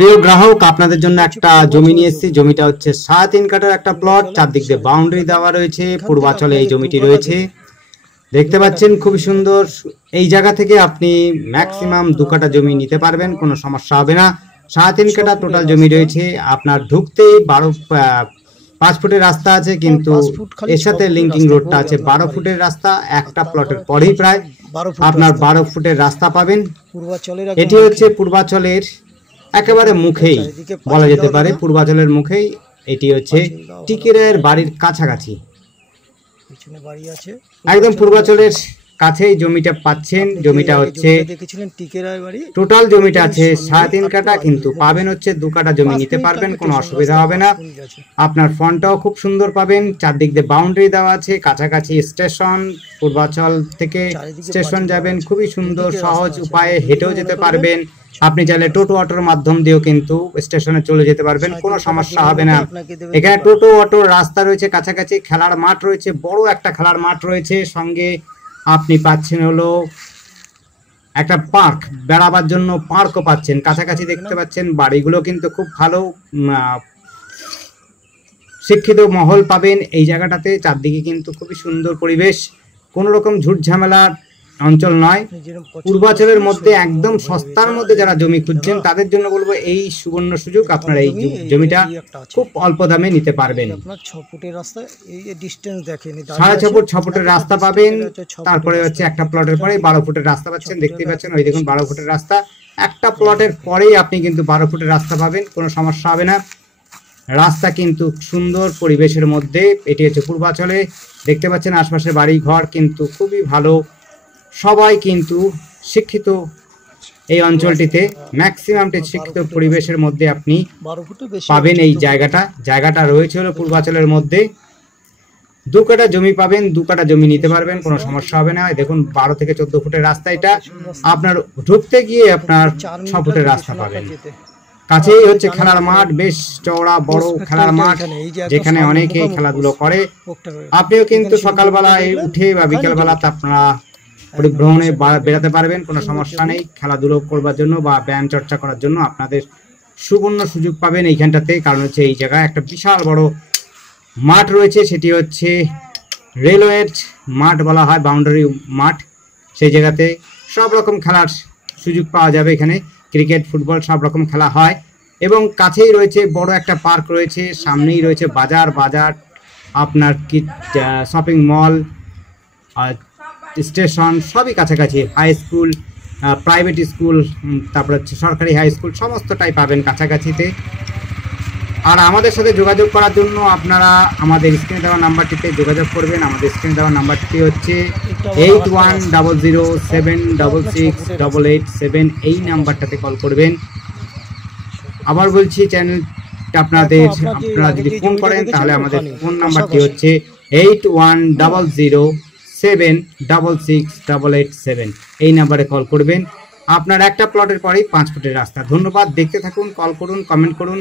প্রিয় গ্রাহক, আপনাদের জন্য একটা জমি নিয়ে এসেছি। জমিটা হচ্ছে 3.5 কাঠার একটা প্লট, চারদিক দিয়ে বাউন্ডারি দেওয়া রয়েছে। পূর্বাচলে এই জমিটি রয়েছে, দেখতে পাচ্ছেন খুবই সুন্দর। এই জায়গা থেকে আপনি ম্যাক্সিমাম 2 কাঠা জমি নিতে পারবেন, কোনো সমস্যা হবে না। 3.5 কাঠা টোটাল জমি রয়েছে। আপনার ঢুকতে 5 ফুটের রাস্তা আছে, কিন্তু এর সাথে লিঙ্কিং রোডটা আছে 12 ফুটের রাস্তা। একটা প্লটের পরেই প্রায় আপনার 12 ফুটের রাস্তা পাবেন। এটি হচ্ছে পূর্বাচলের একেবারে মুখেই বলা যেতে পারে, পূর্বাচলের মুখেই। এটি হচ্ছে টিকে রায়ের বাড়ির কাছাকাছি, একদম পূর্বাচলের কাছেই জমিটা পাচ্ছেন। জমিটা হচ্ছে টোটাল জমিটা আছে 3.5 কাঠা, কিন্তু পাবেন হচ্ছে 2 কাঠা জমি নিতে পারবেন, কোনো অসুবিধা হবে না। আপনার ফ্রন্টটাও খুব সুন্দর পাবেন, চারদিক দিয়ে বাউন্ডারি দেওয়া আছে, কাছাকাছি স্টেশন। পূর্বাচল থেকে স্টেশন যাবেন খুবই সুন্দর, সহজ উপায়ে হেঁটেও যেতে পারবেন। আপনি চাইলে টোটো অটোর মাধ্যম দিয়েও কিন্তু স্টেশনে চলে যেতে পারবেন, কোনো সমস্যা হবে না। এখানে টোটো অটোর রাস্তা রয়েছে, কাছাকাছি খেলার মাঠ রয়েছে, বড় একটা খেলার মাঠ রয়েছে। সঙ্গে আপনি পাচ্ছেন হলো একটা পার্ক, বেড়াবার জন্য পার্কও পাচ্ছেন কাছাকাছি। দেখতে পাচ্ছেন বাড়িগুলো কিন্তু খুব ভালো, শিক্ষিত মহল পাবেন এই জায়গাটাতে। চারদিকে কিন্তু খুবই সুন্দর পরিবেশ, কোনো রকম ঝুট ঝামেলার অঞ্চল নয়। পূর্বাচলের মধ্যে একদম সস্তার মধ্যে যারা জমি খুঁজছেন তাদের জন্য বলবো এই সুবর্ণ সুযোগ, আপনারা এই জমিটা খুব অল্প দামে নিতে পারবেন। 6 ফুটের রাস্তা, এই ডিসটেন্স দেখেন, 6.5 ফুট 6 ফুটের রাস্তা পাবেন। তারপরে হচ্ছে একটা প্লটের পরে 12 ফুটের রাস্তা পাচ্ছেন, দেখতেই পাচ্ছেন। ওই দেখুন 12 ফুটের রাস্তা, একটা প্লটের পরেই আপনি কিন্তু 12 ফুটের রাস্তা পাবেন, কোনো সমস্যা হবে না। রাস্তা কিন্তু সুন্দর পরিবেশের মধ্যে। এটি হচ্ছে পূর্বাচলে, দেখতে পাচ্ছেন আশপাশের বাড়ি ঘর কিন্তু খুবই ভালো, সবাই কিন্তু শিক্ষিত। এই অঞ্চলটিতে ম্যাক্সিমামটি শিক্ষিত পরিবেশের মধ্যে আপনি পাবেন এই জায়গাটা রয়েছে হলো পূর্বাচলের মধ্যে। 2 কাঠা জমি পাবেন, 2 কাঠা জমি নিতে পারবেন, কোনো সমস্যা হবে না। দেখুন 12 থেকে 14 ফুটের রাস্তা, এটা আপনার ঢুকতে গিয়ে আপনার 6 ফুটের রাস্তা পাবেন। কাছেই হচ্ছে খেলার মাঠ, বেশ চওড়া বড় খেলার মাঠ, যেখানে অনেকেই খেলাধুলো করে। আপনিও কিন্তু সকালবেলায় উঠে বা বিকেলবেলাতে আপনারা পরিভ্রমণে বেড়াতে পারবেন, কোনো সমস্যা নেই। খেলাধুলো করবার জন্য বা ব্যায়াম চর্চা করার জন্য আপনাদের সুবর্ণ সুযোগ পাবেন এইখানটাতে। কারণ হচ্ছে এই জায়গায় একটা বিশাল বড় মাঠ রয়েছে, সেটি হচ্ছে রেলওয়ের মাঠ বলা হয়, বাউন্ডারি মাঠ। সেই জায়গাতে সব রকম খেলার সুযোগ পাওয়া যাবে। এখানে ক্রিকেট, ফুটবল সব রকম খেলা হয়। এবং কাছেই রয়েছে বড় একটা পার্ক রয়েছে, সামনেই রয়েছে বাজার আপনার শপিং মল, স্টেশন সবই কাছাকাছি। হাই স্কুল, প্রাইভেট স্কুল, তারপর হচ্ছে সরকারি হাই স্কুল, সমস্তটাই পাবেন কাছাকাছিতে। আর আমাদের সাথে যোগাযোগ করার জন্য আপনারা আমাদের স্ক্রিনে দেওয়া নাম্বারটিতে যোগাযোগ করবেন। আমাদের স্ক্রিনে দেওয়া নাম্বারটি হচ্ছে 8100766887। এই নাম্বারটাতে কল করবেন। আবার বলছি, চ্যানেলটা আপনারা যদি ফোন করেন তাহলে আমাদের ফোন নাম্বারটি হচ্ছে 8100766887। এই নাম্বারে কল করবেন। আপনার একটা প্লটের পরেই 5 ফুটের রাস্তা। ধন্যবাদ, দেখতে থাকুন, কল করুন, কমেন্ট করুন।